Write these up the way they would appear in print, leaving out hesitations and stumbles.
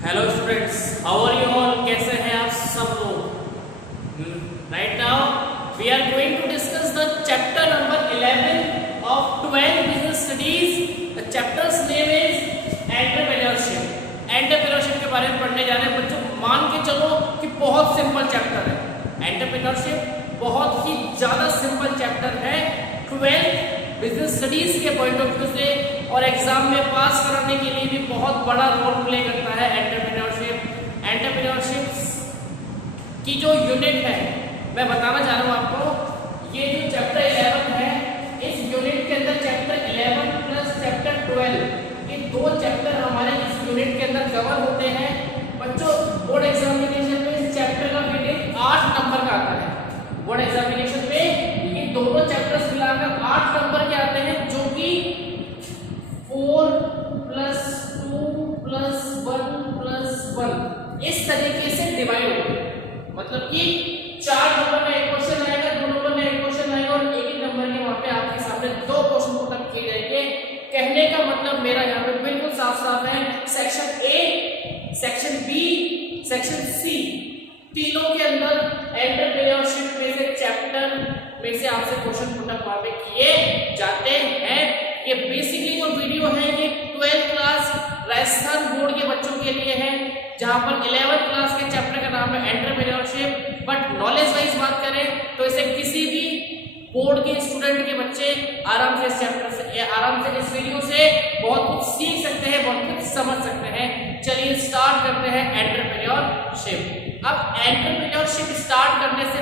Hello students, how are you all? कैसे हैं आप सब लोग? Right now we are going to discuss the chapter number 11 of 12 business studies. The chapter's name is entrepreneurship. Entrepreneurship के बारे में पढ़ने जा रहे हैं बच्चों। मान के चलो कि बहुत सिंपल चैप्टर है एंटरप्रेन्योरशिप, बहुत ही ज़्यादा सिंपल चैप्टर है 12 बिजनेस स्टडीज के पॉइंट ऑफ व्यू से, और एग्जाम में पास कराने के लिए भी बहुत बड़ा रोल प्ले करता है एंटरप्रेन्योरशिप। एंटरप्रेन्योरशिप की जो यूनिट है मैं बताना चाह रहा हूँ आपको। ये जो चैप्टर 11 है, इस यूनिट के अंदर चैप्टर 11 प्लस चैप्टर 12, ये दो चैप्टर हमारे इस यूनिट के अंदर कवर होते हैं बच्चों। बोर्ड एग्जामिनेशन में इस चैप्टर का वेटेज 8 नंबर का आता है। बोर्ड एग्जामिनेशन में ये दोनों चैप्टर्स मिलाकर 8 नंबर के आते हैं, जो कि 4 + 2 + 1 इस तरीके से डिवाइड होते हैं। मतलब कि 4 नंबर का एक क्वेश्चन आएगा, 2 नंबर का एक क्वेश्चन आएगा और 1 नंबर के वहां पे आपके सामने 2 क्वेश्चन पुट किए जाएंगे। कहने का मतलब मेरा यहाँ पे बिल्कुल साफ साफ है, section A, section B, section C, तीनों के अंदर एंटरप्रेन्योरशिप में से चैप्टर में से आपसे क्वेश्चन पुट अप वहां पे किए जाते हैं। ये बेसिकली जो वीडियो है ये 12th क्लास राजस्थान बोर्ड के बच्चों के लिए है, जहां पर 11th क्लास के चैप्टर का नाम है एंटरप्रेन्योरशिप। बट नॉलेज वाइज बात करें तो इसे किसी भी बोर्ड के स्टूडेंट के बच्चे आराम से इस चैप्टर से, आराम से इस वीडियो से बहुत कुछ सीख सकते हैं, बहुत कुछ समझ सकते हैं। चलिए स्टार्ट करते हैं एंटरप्रेन्योरशिप। अब एंटरप्रेन्योरशिप स्टार्ट करने से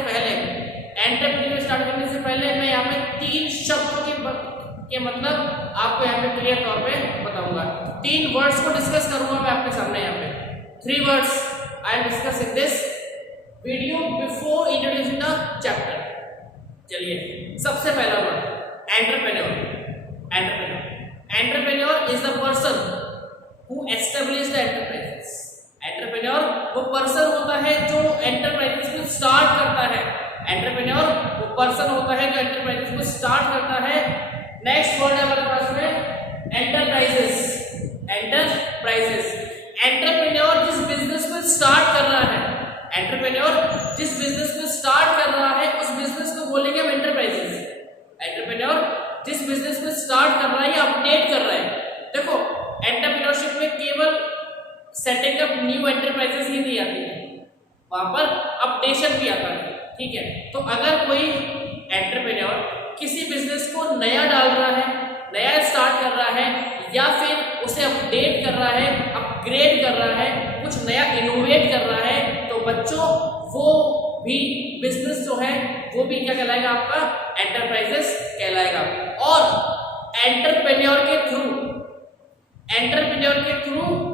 पहले मैं यहाँ पे 3 शब्दों के मतलब आपको यहाँ पे क्लियर तौर पे बताऊंगा। 3 वर्ड्स को डिस्कस करूंगा मैं आपके सामने। यहाँ पे 3 words I am discussing this video before introducing the chapter. चलिए, सबसे पहला word entrepreneur. Entrepreneur is the person who establish the enterprises. Entrepreneur वो पर्सन होता है जो एंटरप्राइजेस को स्टार्ट करता है। एंटरप्रेन्योर वो पर्सन होता है जो एंटरप्राइजेस को स्टार्ट करता है। नेक्स्ट वर्ड है हमारे पास में एंटरप्राइजेस। एंटरप्रेन्योर जिस बिजनेस को स्टार्ट कर रहा है, उस बिजनेस को बोलेंगे हम एंटरप्राइजेस। एंटरप्रेन्योर जिस बिजनेस को स्टार्ट कर रहा है या अपडेट कर रहा है। देखो, एंटरप्रेन्योरशिप में केवल सेटिंग अप न्यू एंटरप्राइजेस ही नहीं आती है, वहां पर अपडेशन भी आता है। ठीक है, तो अगर कोई एंटरप्रेन्योर किसी बिजनेस को नया डाल रहा है, नया स्टार्ट कर रहा है, या फिर उसे अपडेट कर रहा है, अपग्रेड कर रहा है, कुछ नया इनोवेट कर रहा है, तो बच्चों वो भी बिजनेस जो है वो भी क्या कहलाएगा? आपका एंटरप्राइजेस कहलाएगा। और एंटरप्रेन्योर के थ्रू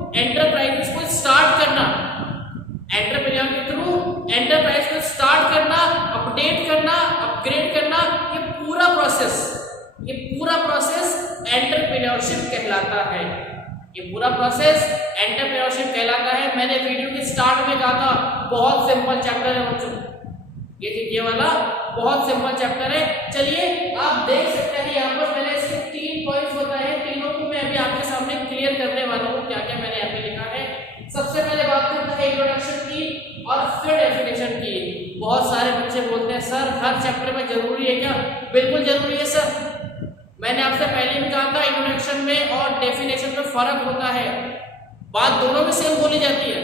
एंटरप्राइजेस को स्टार्ट करना, अपडेट करना, अपग्रेड करना, ये पूरा प्रोसेस एंटरप्रेन्योरशिप कहलाता है। मैंने वीडियो के स्टार्ट में कहा था बहुत सिंपल चैप्टर है बच्चों, ये वाला बहुत सिंपल चैप्टर है। चलिए आप देख सकते हैं यहाँ पर मैंने इसके 3 पॉइंट्स बताए हैं, तीनों को मैं अभी आपके सामने क्लियर करने वाला हूँ क्या क्या मैंने यहाँ पे लिखा है। सबसे पहले बात करते हैं इंट्रोडक्शन की और फिर डेफिनेशन की। बहुत सारे बच्चे बोलते हैं सर हर चैप्टर में जरूरी है क्या? बिल्कुल जरूरी है सर। मैंने आपसे पहले भी कहा था इंट्रोडक्शन में और डेफिनेशन में फर्क होता है। बात दोनों में सेम बोली जाती है,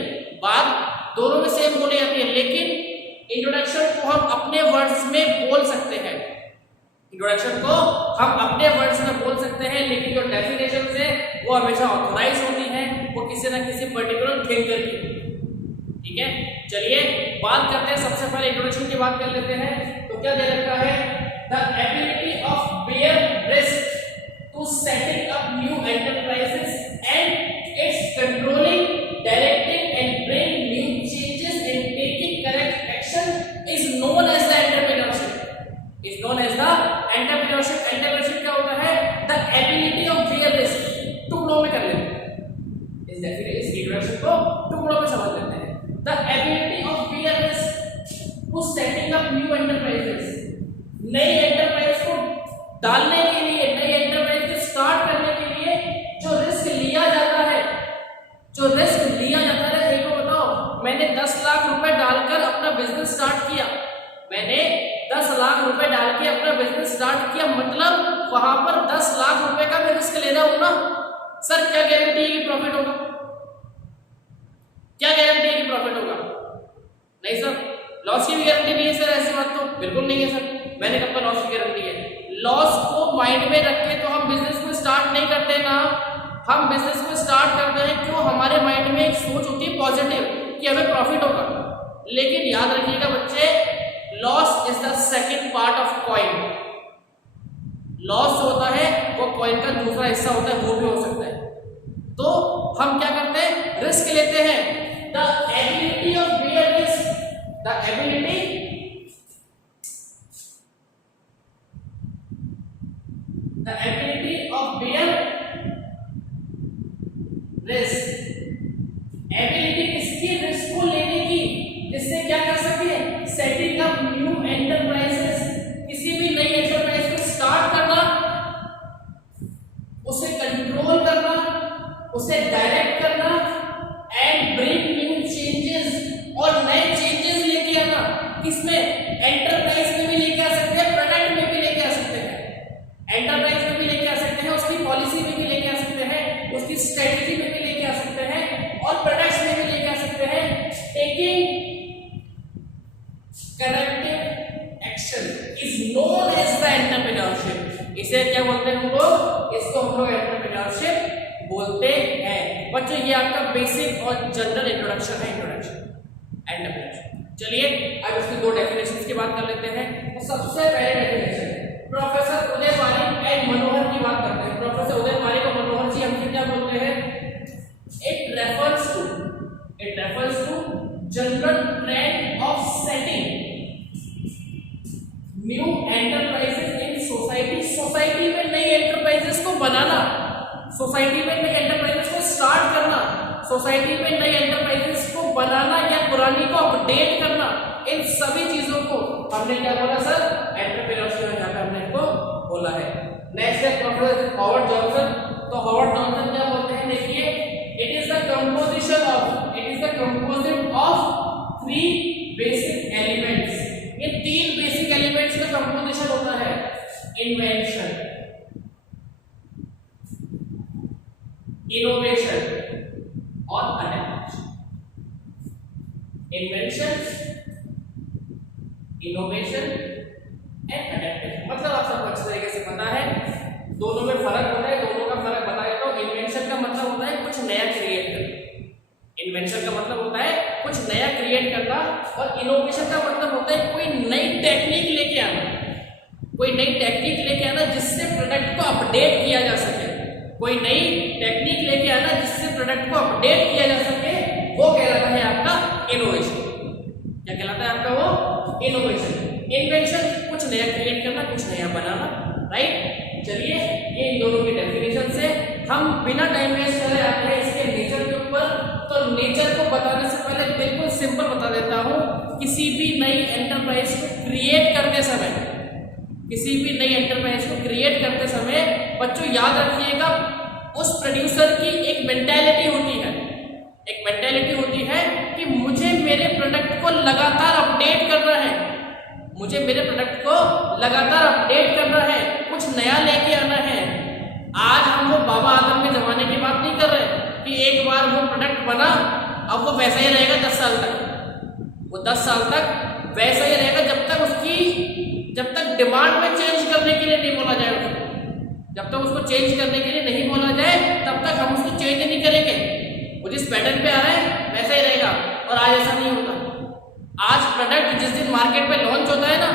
लेकिन इंट्रोडक्शन को हम अपने वर्ड्स में बोल सकते हैं। लेकिन जो डेफिनेशन है वो हमेशा ऑथराइज होती है, वो किसी ना किसी पर्टिकुलर थिंकर की। ठीक है, चलिए बात करते हैं। सबसे पहले इंट्रोडक्शन की बात कर लेते हैं। तो क्या दे रखा है? The ability of bear risk to setting up new enterprises and its controlling, directing and bring new changes and taking correct action is known as the entrepreneurship. Entrepreneurship क्या होता है? The ability of bear risk. टुकड़ों में कर लेते हैं इस introduction को, टुकड़ों में समझ लेते हैं। The ability of bear risk to setting up new enterprises, नई एंटरप्राइज को डालने के लिए, नई एंटरप्राइज को स्टार्ट करने के लिए जो रिस्क लिया जाता है मैंने 10 लाख रुपए डालकर अपना बिजनेस स्टार्ट किया, मैंने 10 लाख रुपए डाल के अपना बिजनेस स्टार्ट किया, मतलब वहां पर 10 लाख रुपए का मैं रिस्क ले रहा हूं ना सर, क्या गारंटी है कि प्रॉफिट होगा? क्या गारंटी है कि प्रॉफिट होगा? नहीं सर, लॉस की भी गारंटी नहीं है सर, ऐसी बात तो बिल्कुल नहीं है सर। मैंने कब लॉस की गारंटी है? लॉस को माइंड में रख के तो हम बिजनेस को स्टार्ट नहीं करते ना, हम बिजनेस को स्टार्ट करते हैं क्यों? हमारे माइंड में एक सोच होती है पॉजिटिव कि हमें प्रॉफिट होगा। लेकिन याद रखिएगा बच्चे, loss is the second part of coin. Loss होता है वो कॉइन का दूसरा हिस्सा होता है, वो भी हो सकता है। तो हम क्या करते हैं? रिस्क लेते हैं। The ability of bear risk, the ability of bear risk, ability किसकी? रिस्क को लेने की, जिससे क्या कर सके? सेटिंग अप न्यू एंटरप्राइजेस, किसी भी नई एंटरप्राइज को स्टार्ट करना, उसे कंट्रोल करना, उसे डायरेक्ट करना, एंड ब्रिंग न्यू चेंजेस, और नए चेंजेस लेके आना। किसमें? एंटरप्राइज में भी लेके आ सकते हैं, प्रोडक्ट में भी लेके आ सकते हैं। एंटरप्राइज में भी लेके आ सकते हैं, उसकी पॉलिसी में भी लेके आ सकते हैं, उसकी स्ट्रेटेजी में भी लेके आ सकते हैं, और प्रोडक्ट्स में भी लेके आ सकते हैं। Taking corrective action is known as the entrepreneurship. इसे क्या बोलते हैं हम लोग? इसको हम लोग एंटरप्रेन्योरशिप बोलते हैं। बच्चों ये आपका बेसिक और जनरल इंट्रोडक्शन है, इंट्रोडक्शन एंटरप्रेन्योरशिप। चलिए अब इसकी दो डेफिनेशंस की बात कर लेते हैं। तो सबसे पहले definition professor Uday Pareek and Manohar की बात करते हैं। प्रोफेसर उदय पारिक और मनोहर जी हमसे क्या बोलते हैं? It refers to general trend of setting new enterprises in society. Society में नई एंटरप्राइजेस को बनाना, सोसाइटी में नई एंटरप्राइजेस को स्टार्ट करना, सोसाइटी में नई एंटरप्राइजेस को बनाना या पुरानी को अपडेट करना, इन सभी चीजों को हमने क्या बोला सर? एंटरप्रेन्योरशिप यहाँ पे हमने इनको बोला है। नेक्स्ट है प्रोफेसर हॉवर्ड जॉनसन। तो हॉवर्ड जॉनसन क्या बोलते हैं? देखिए, it is the composite of 3 basic elements. ये 3 बेसिक एलिमेंट्स का कंपोजिशन होता है। इन्वेंशन, इनोवेशन और adaptation. Invention, innovation and adaptation. मतलब आप सबको अच्छी तरीके से पता है, दोनों में फर्क होता है। दोनों का फर्क बता देता हूं। इन्वेंशन का मतलब होता है कुछ नया क्रिएट करना। इन्वेंशन का मतलब होता है कुछ नया क्रिएट करना, और इनोवेशन का मतलब होता है कोई नई टेक्निक लेके आना, कोई नई टेक्निक लेके आना जिससे प्रोडक्ट को अपडेट किया जा सके। कोई नई टेक्निक लेके आना जिससे प्रोडक्ट को अपडेट किया जा सके, वो कहलाता है आपका इनोवेशन। क्या कहलाता है आपका? वो इनोवेशन। इन्वेंशन कुछ नया क्रिएट करना, कुछ नया बनाना, राइट। चलिए ये इन दोनों की डेफिनेशन से हम बिना टाइम वेस्ट करे आते हैं इसके नेचर के ऊपर। तो नेचर को बताने से पहले बिल्कुल सिंपल बता देता हूं। किसी भी नई एंटरप्राइज को क्रिएट करते समय, किसी भी नई एंटरप्राइज को क्रिएट करते समय बच्चों याद रखिएगा, उस प्रोड्यूसर की एक मेंटालिटी होती है। एक मेंटालिटी होती है कि मुझे मेरे प्रोडक्ट को लगातार अपडेट करना है, मुझे मेरे प्रोडक्ट को लगातार अपडेट करना है, कुछ नया लेके आना है। आज हम वो बाबा आदम के जमाने की बात नहीं कर रहे कि एक बार वो प्रोडक्ट बना अब वो वैसा ही रहेगा 10 साल तक। वो 10 साल तक वैसा ही रहेगा जब तक डिमांड में चेंज करने के लिए नहीं बोला जाए उसको। जब तक उसको चेंज करने के लिए नहीं बोला जाए तब तक हम उसको चेंज नहीं करेंगे। वो जिस पैटर्न पे आ रहा है वैसा ही रहेगा। और आज ऐसा नहीं होता। आज प्रोडक्ट जिस दिन मार्केट में लॉन्च होता है ना,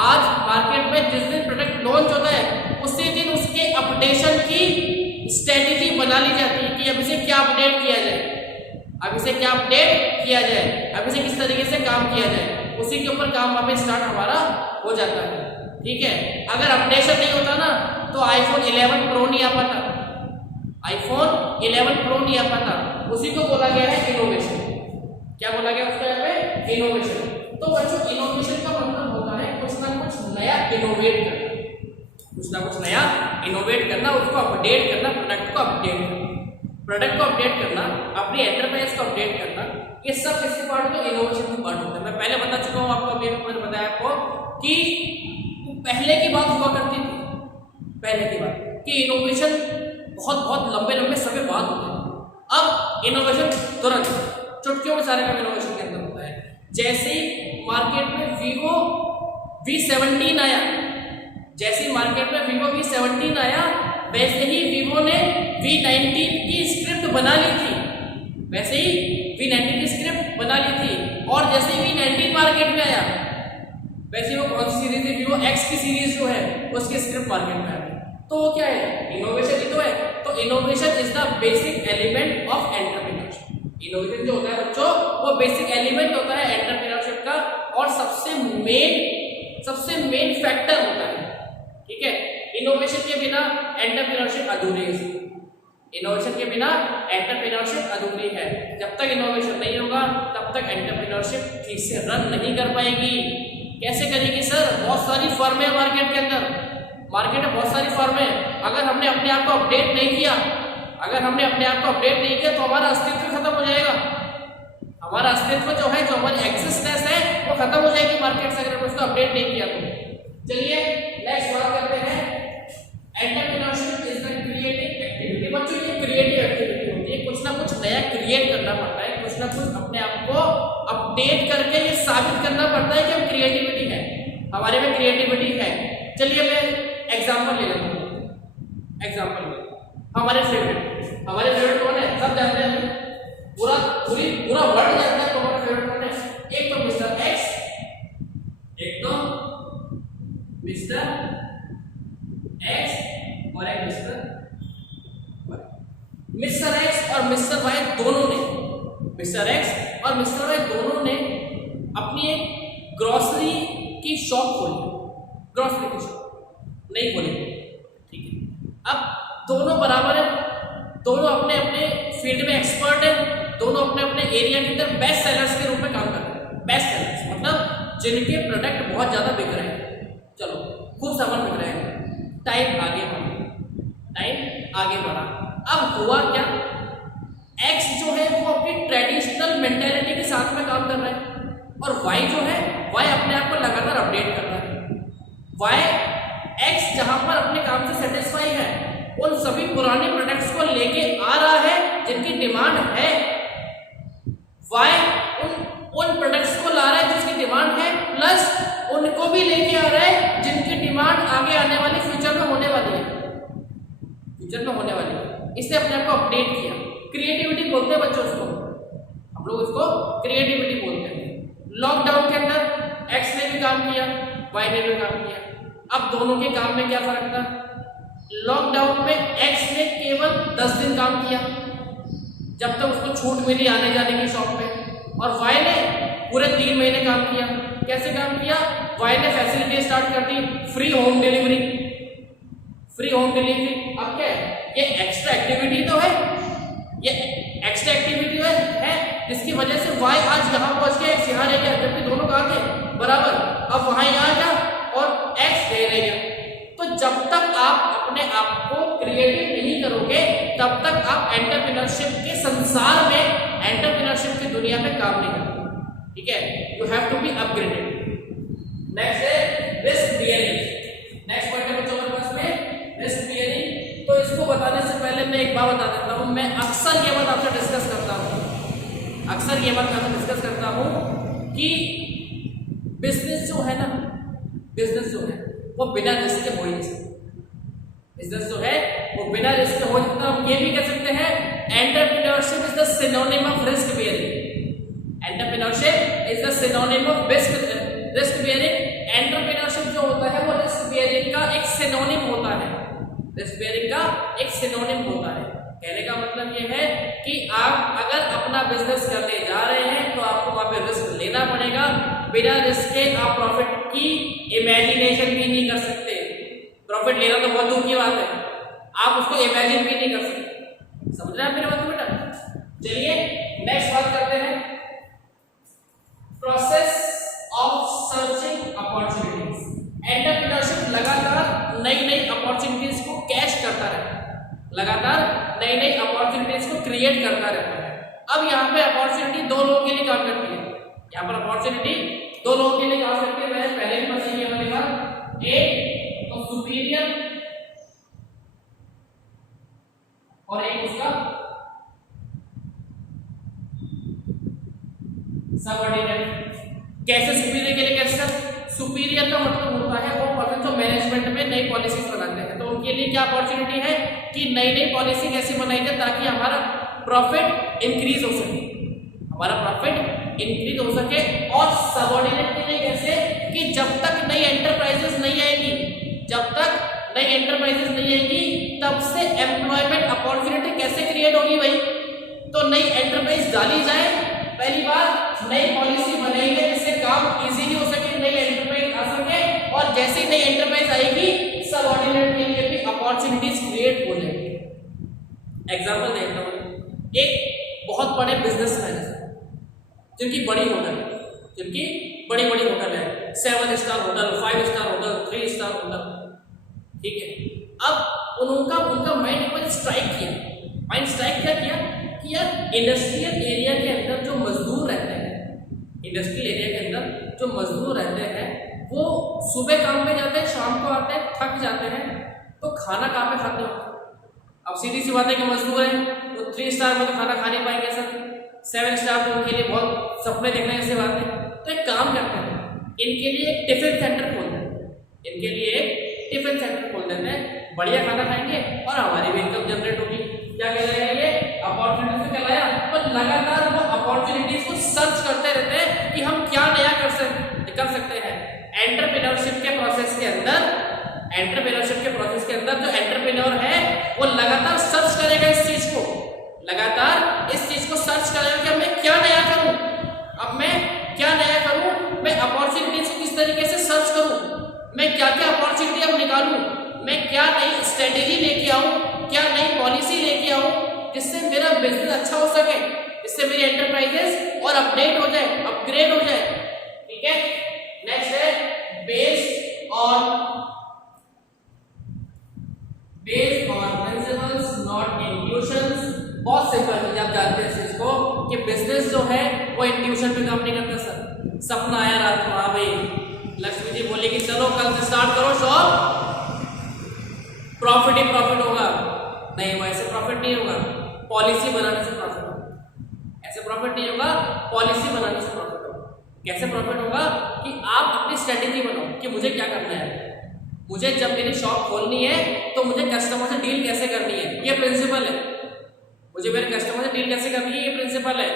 आज मार्केट में जिस दिन प्रोडक्ट लॉन्च होता है उसी दिन उसके अपडेशन की स्ट्रेटेजी बना ली जाती है कि अब इसे क्या अपडेट किया जाए, अब इसे क्या अपडेट किया जाए, अब इसे किस तरीके से काम किया जाए। उसी के ऊपर काम वापस स्टार्ट हमारा हो जाता है। ठीक है, अगर अपडेशन नहीं होता ना तो आईफोन 11 प्रो नहीं आ पाता, आईफोन 11 प्रो नहीं आ पाता। उसी को बोला गया है इनोवेशन। क्या बोला गया उसका यहाँ पे? इनोवेशन। तो बच्चों इनोवेशन का मतलब होता है कुछ ना कुछ नया इनोवेट करना, कुछ ना कुछ नया इनोवेट करना, उसको अपडेट करना, प्रोडक्ट को अपडेट करना। प्रोडक्ट को अपडेट करना, अपनी एंटरप्राइज को अपडेट करना, ये सब किसके पार्ट में, इनोवेशन के पार्ट होता है। मैं पहले बता चुका हूँ आपको, अभी मैंने बताया आपको कि पहले की बात हुआ करती थी, पहले की बात कि इनोवेशन बहुत लंबे लंबे समय बाद होते हैं। अब इनोवेशन तुरंत चुटकियों में सारे काम इनोवेशन के अंदर होता है। जैसे ही मार्केट में वीवो V17 आया, जैसे ही मार्केट में वीवो V17 आया, वैसे ही वीवो ने V19 की स्क्रिप्ट बना ली थी, वैसे ही V19 की स्क्रिप्ट बना ली थी। और जैसे ही V19 मार्केट में आया, वैसे वो कौन सी सीरीज थी, वीवो X की सीरीज जो है उसकी स्क्रिप्ट मार्केट में आ गई। तो वो क्या है, इनोवेशन ही तो है। तो innovation is the basic element of entrepreneurship. Innovation जो होता है बच्चों, वो बेसिक एलिमेंट होता है एंटरप्रेन्योरशिप का, और सबसे मेन फैक्टर होता है। ठीक है, इनोवेशन के बिना एंटरप्रेन्योरशिप अधूरी है। इनोवेशन के बिना एंटरप्रेन्योरशिप अधूरी है। जब तक इनोवेशन नहीं होगा तब तक एंटरप्रेन्योरशिप ठीक से रन नहीं कर पाएगी। कैसे करेगी सर, बहुत सारी फर्में हैं मार्केट के अंदर, मार्केट में बहुत सारी फर्में। अगर हमने अपने आप को अपडेट नहीं किया, तो हमारा अस्तित्व खत्म हो जाएगा। हमारा अस्तित्व जो है, जो हमारी एग्जिस्टेंस है, वो खत्म हो जाएगी मार्केट से, अगर उसको अपडेट नहीं किया तो। चलिए नेक्स्ट बात करते हैं, entrepreneurship is the creative activity. बच्चों ये क्रिएटिव एक्टिविटी होती है, कुछ ना कुछ नया क्रिएट करना पड़ता है, कुछ ना कुछ अपने आप को अपडेट करके ये साबित करना पड़ता है कि हम क्रिएटिविटी है, हमारे में क्रिएटिविटी है। चलिए मैं एग्जाम्पल ले लेता हूँ। एग्जाम्पल हमारे फेवरेट कौन है, सब जानते हैं, पूरा वर्ल्ड जानता है हमारा फेवरेट कौन है। एक तो मिस्टर एक्स, एक तो मिस्टर एक्स और एक मिस्टर वाई। मिस्टर एक्स और मिस्टर वाई दोनों ने अपनी एक ग्रोसरी की शॉप खोली, नहीं खोली, ठीक है। अब दोनों बराबर है, दोनों अपने अपने फील्ड में एक्सपर्ट है, दोनों अपने अपने एरिया के अंदर बेस्ट सेलर्स के रूप में काम कर रहे हैं। बेस्ट सेलर्स मतलब जिनके प्रोडक्ट बहुत ज्यादा बिक रहे हैं, चलो खूब सामान बिक रहे हैं। टाइम आगे बढ़ा। अब हुआ क्या, एक्स जो है वो अपनी ट्रेडिशनल मेंटेलिटी के साथ में काम कर रहा है, और वाई जो है, वाई अपने आप को लगातार अपडेट कर रहा है। वाई एक्स जहां पर अपने काम से सेटिस्फाई है, उन सभी पुराने प्रोडक्ट्स को लेके आ रहा है जिनकी डिमांड है। वाई उन प्रोडक्ट्स को ला रहा है जिसकी डिमांड है, प्लस उनको भी लेके आ रहा है जिनकी डिमांड आगे आने वाली फ्यूचर में होने वाली है, इसने अपने आप को अपडेट किया। क्रिएटिविटी बोलते हैं बच्चों उसको, हम लोग उसको क्रिएटिविटी बोलते हैं। लॉकडाउन के अंदर एक्स ने भी काम किया, वाई ने भी काम किया। अब दोनों के काम में क्या फर्क था, लॉकडाउन में एक्स ने केवल 10 दिन काम किया, जब तक उसको छूट मिली आने जाने की शॉप पे, और वाई ने पूरे 3 महीने काम किया। कैसे काम किया, वाई ने फैसिलिटी स्टार्ट कर दी, फ्री होम डिलीवरी। अब क्या है, ये एक्स्ट्रा एक्टिविटी तो है, जिसकी वजह से वाई आज यहाँ पहुंच गया, एक्स यहाँ रह गया, जबकि दोनों कहाँ थे बराबर। अब वहां आ गया और एक्स रह गया। तो जब तक आप अपने आप को क्रिएटिव नहीं करोगे, तब तक आप एंटरप्रेन्योरशिप के संसार में, एंटरप्रेन्योरशिप की दुनिया में काम नहीं करोगे। ठीक है, you have to be upgraded. Next है रिस्क बियरिंग। नेक्स्ट पॉइंट है बच्चों के पास में रिस्क बियरिंग। तो इसको बताने से पहले मैं एक बात बता देता हूँ, मैं अक्सर ये बात आपसे डिस्कस करता हूँ कि बिजनेस जो है वो बिना रिस्क के हो ही नहीं सकता। बिजनेस जो है वो बिना रिस्क के हो सकता। हम ये भी कह सकते हैं entrepreneurship is the synonym of risk bearing. Entrepreneurship is the synonym of risk bearing. Entrepreneurship जो होता है वो रिस्क बियरिंग का एक सिनोनिम होता है। कहने का मतलब ये है कि आप अगर अपना बिजनेस करने जा रहे हैं तो आपको वहां पे रिस्क लेना पड़ेगा। बिना रिस्क के आप प्रॉफिट की इमेजिनेशन भी नहीं कर सकते। प्रॉफिट लेना तो बहुत दूर की बात है, आप उसको इमेजिन भी नहीं कर सकते। समझ रहे हैं मेरे बात बेटा? चलिए नेक्स्ट बात करते हैं, process of searching opportunities. Entrepreneurship लगातार नई अपॉर्चुनिटीज को कैच करता रहता है, लगातार नई अपॉर्चुनिटीज को क्रिएट करता रहता है। अब यहाँ पे अपॉर्चुनिटी दो लोगों के लिए काम करती है, यहाँ पर अपॉर्चुनिटी दो लोगों के लिए काम करती है। मैंने पहले भी बताई है, मैंने कहा एक तो सुपीरियर और एक उसका सबऑर्डिनेट। कैसे सुपीरियर के लिए कैसे सर? सुपीरियर का मतलब होता है वो पर्सन जो मैनेजमेंट में नई पॉलिसीज बनाते हैं, तो उनके लिए क्या अपॉर्चुनिटी है कि नई नई पॉलिसी कैसे बनाई जाए ताकि हमारा प्रॉफिट इंक्रीज हो सके, हमारा प्रॉफिट इंक्रीज हो सके। और सबऑर्डिनेट के लिए कैसे कि जब तक नई एंटरप्राइजेस नहीं आएगी, जब तक नई एंटरप्राइजेस नहीं आएगी तब से एम्प्लॉयमेंट अपॉर्चुनिटी कैसे क्रिएट होगी भाई? तो नई एंटरप्राइज डाली जाए, पहली बार नई पॉलिसी बनेगी जिससे काम इजीली हो सके, नई एंटरप्राइज आ सके, और जैसे ही नई एंटरप्राइज आएगी सबऑर्डिनेट के लिए भी अपॉर्चुनिटीज क्रिएट हो जाएगी। एग्जांपल देता हूं, एक बहुत बड़े बिजनेसमैन है जिनकी बड़ी होटल है, जिनकी बड़ी बड़ी होटल है, 7 star hotel, 5 star hotel, 3 star hotel, ठीक है। अब उनका माइंड पर स्ट्राइक किया, माइंड स्ट्राइक क्या किया कि यार इंडस्ट्रियल एरिया के अंदर जो मजदूर रहते हैं, इंडस्ट्रियल एरिया के अंदर जो मजदूर रहते हैं वो सुबह काम पे जाते हैं, शाम को आते हैं, थक जाते हैं, तो खाना कहाँ पे खाते हो? अब सीधी सी बात है कि मजदूर हैं तो 3 स्टार में तो खाना खा नहीं पाएंगे सर, 7 स्टार तो उनके लिए बहुत सपने देखने जैसी बात है। तो एक काम करते हैं, इनके लिए एक टिफिन सेंटर खोल देते हैं, इनके लिए एक टिफिन सेंटर खोल देते हैं, बढ़िया खाना खाएंगे और हमारी भी इनकम जनरेट होगी। क्या कहलाएगा ये? अपॉर्चुनिटी से कहलाया। पर लगातार वो अपॉर्चुनिटीज को सर्च करते रहते हैं कि हम क्या नया कर सकते हैं। एंटरप्रेन्योरशिप के प्रोसेस के अंदर, एंटरप्रेन्योरशिप के प्रोसेस के अंदर जो एंटरप्रेन्योर है वो लगातार सर्च करेगा इस चीज को, लगातार इस चीज को सर्च करेगा कि मैं क्या नया करूं, अब मैं क्या नया करूं, मैं अपॉर्चुनिटीज को किस तरीके से सर्च करूं, मैं क्या क्या अपॉर्चुनिटी अब निकालूं, मैं क्या नई स्ट्रेटेजी लेके आऊं, क्या नई पॉलिसी लेके आऊं जिससे मेरा बिजनेस अच्छा हो सके, जिससे मेरी एंटरप्राइजेस और अपडेट हो जाए, अपग्रेड हो जाए, ठीक है। नेक्स्ट है based on principles not intuitions. बहुत सिंपल है, आप जानते हैं इसको कि बिजनेस जो है वो इंट्यूशन पे काम नहीं करता सर। सपना आया रात को, हाँ भाई लक्ष्मी जी बोली कि चलो कल से स्टार्ट करो शॉप, प्रॉफिट ही प्रॉफिट होगा, नहीं वैसे प्रॉफिट नहीं होगा, पॉलिसी बनाने से प्रॉफिट होगा, ऐसे प्रॉफिट नहीं होगा, पॉलिसी बनाने से प्रॉफिट होगा। कैसे प्रॉफिट होगा कि आप अपनी स्ट्रेटेजी बनाओ कि मुझे क्या करना है, मुझे जब मेरी शॉप खोलनी है तो मुझे कस्टमर से डील कैसे करनी है, ये प्रिंसिपल है, मुझे मेरे कस्टमर से डील कैसे करनी है, ये प्रिंसिपल है,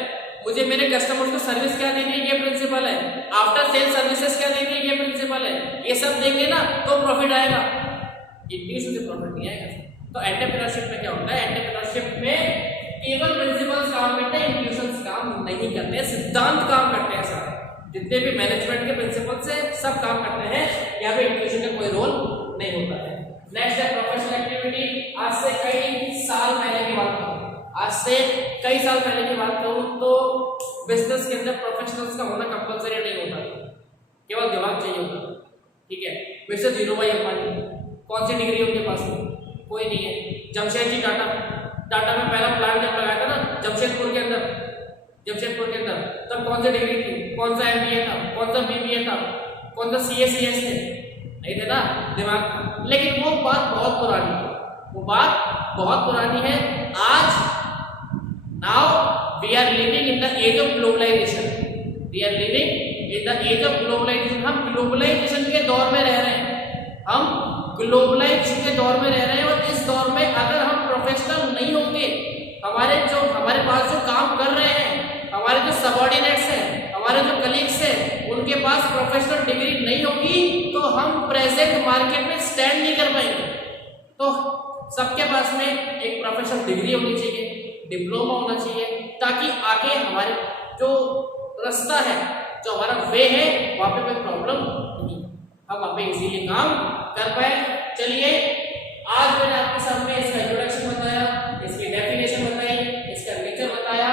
मुझे मेरे कस्टमर को सर्विस क्या देनी है, ये प्रिंसिपल है, आफ्टर सेल सर्विसेज क्या देनी है, ये प्रिंसिपल है। ये सब देंगे ना तो प्रॉफिट आएगा, इंट्यूशन से प्रॉफिट नहीं आएगा। तो एंटरप्रेन्योरशिप में क्या होता है, एंटरप्रेन्योरशिप में केवल प्रिंसिपल्स काम करते हैं, इंट्यूशंस काम नहीं करते, सिद्धांत काम करते हैं सर। जितने भी मैनेजमेंट के प्रिंसिपल्स हैं सब काम करते हैं, यहाँ पे इंट्यूशन का कोई रोल नहीं होता है। नेक्स्ट है प्रोफेशनल एक्टिविटी। आज से कई साल पहले की बात करूं, आज से कई साल पहले की बात करूं तो बिजनेस के अंदर प्रोफेशनल्स का होना कंपलसरी नहीं होता, केवल दिमाग चाहिए होता, ठीक है। मिस्टर धीरूभाई अंबानी, कौन सी डिग्री उनके पास है? कोई नहीं है। जमशेद जी टाटा में पहला प्लांट जब लगाया था ना जमशेदपुर के अंदर, तब कौन सी डिग्री थी, कौन सा MBA था, कौन सा BBA था, कौन सा CA/CS थे? नहीं थे ना, दिमाग था। लेकिन वो बात बहुत पुरानी है, वो बात बहुत पुरानी है। आज now we are living in the age of globalisation, we are living in the age of globalisation. हम ग्लोबलाइजेशन के दौर में रह रहे हैं, हम ग्लोबलाइजेशन के दौर में रह रहे हैं। और इस दौर में अगर हम प्रोफेशनल नहीं होंगे, हमारे पास जो काम कर रहे हैं, हमारे जो सबऑर्डिनेट्स हैं, हमारे जो कलीग्स हैं, उनके पास प्रोफेशनल डिग्री नहीं होगी तो हम प्रेजेंट मार्केट में स्टैंड नहीं कर पाएंगे। तो सबके पास में एक प्रोफेशनल डिग्री होनी चाहिए, डिप्लोमा होना चाहिए, ताकि आगे हमारे जो रास्ता है, जो हमारा वे है, वहाँ पे कोई प्रॉब्लम नहीं, हम वहाँ पे इजीली काम कर पाए। चलिए आज मैंने आपके सामने इसका इंट्रोडक्शन बताया, इसकी डेफिनेशन बताई, इसका नेचर बताया।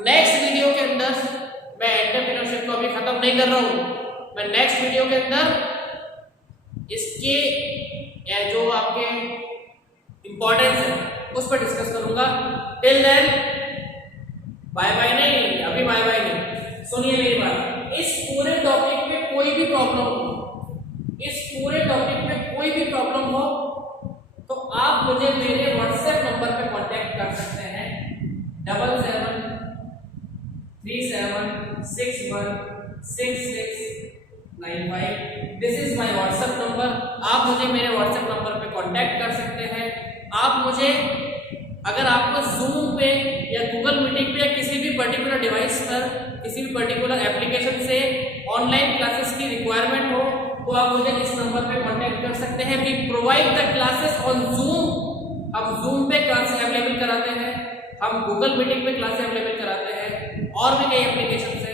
नेक्स्ट वीडियो के अंदर मैं एंटरप्रेन्योरशिप को अभी खत्म नहीं कर रहा हूँ, मैं नेक्स्ट वीडियो के अंदर इसके जो आपके इंपॉर्टेंस है उस पर डिस्कस करूंगा। टिल देन बाय बाय नहीं, अभी बाय बाय नहीं, सुनिए मेरी बात। इस पूरे टॉपिक पे कोई भी प्रॉब्लम हो, इस पूरे टॉपिक पे कोई भी प्रॉब्लम हो तो आप मुझे मेरे व्हाट्सएप नंबर पे कांटेक्ट कर सकते हैं 7737616695। This is my WhatsApp number. आप मुझे मेरे व्हाट्सएप नंबर पे कांटेक्ट कर सकते हैं। आप मुझे, अगर आपको जूम पे या गूगल मीटिंग पे या किसी भी पर्टिकुलर डिवाइस पर किसी भी पर्टिकुलर एप्लीकेशन से ऑनलाइन क्लासेस की रिक्वायरमेंट हो तो आप मुझे इस नंबर पे कांटेक्ट कर सकते हैं। We provide the classes on Zoom. हम जूम पे क्लासेस अवेलेबल कराते हैं, हम गूगल मीटिंग पे क्लासेस अवेलेबल कराते हैं, और भी कई एप्लीकेशन है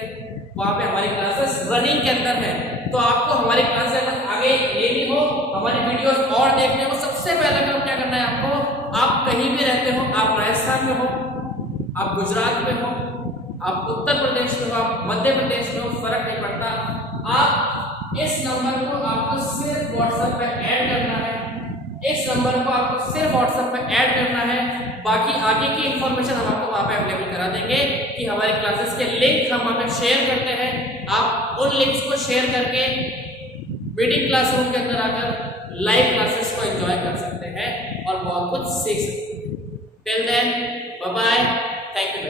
वहाँ पे हमारी क्लासेस रनिंग के अंदर है। तो आपको हमारी क्लासेस अगर आगे लेनी हो, हमारी वीडियोस और देखने हो, सबसे पहले काम क्या करना है आपको, आप कहीं भी रहते हो, आप राजस्थान में हो, आप गुजरात में हो, आप उत्तर प्रदेश में हो, आप मध्य प्रदेश में हो, फर्क नहीं पड़ता। आप इस नंबर को आपको सिर्फ व्हाट्सएप पे ऐड करना है, इस नंबर को आपको सिर्फ व्हाट्सएप पे ऐड करना है। बाकी आगे की इंफॉर्मेशन हम आपको वहाँ पे अवेलेबल करा देंगे कि हमारी क्लासेस के लिंक हम वहाँ पे शेयर करते हैं। आप उन लिंक्स को शेयर करके मीटिंग क्लासरूम के अंदर आकर लाइव क्लासेस को एंजॉय कर सकते हैं और बहुत कुछ सीख सकते हैं। Till then bye bye, thank you.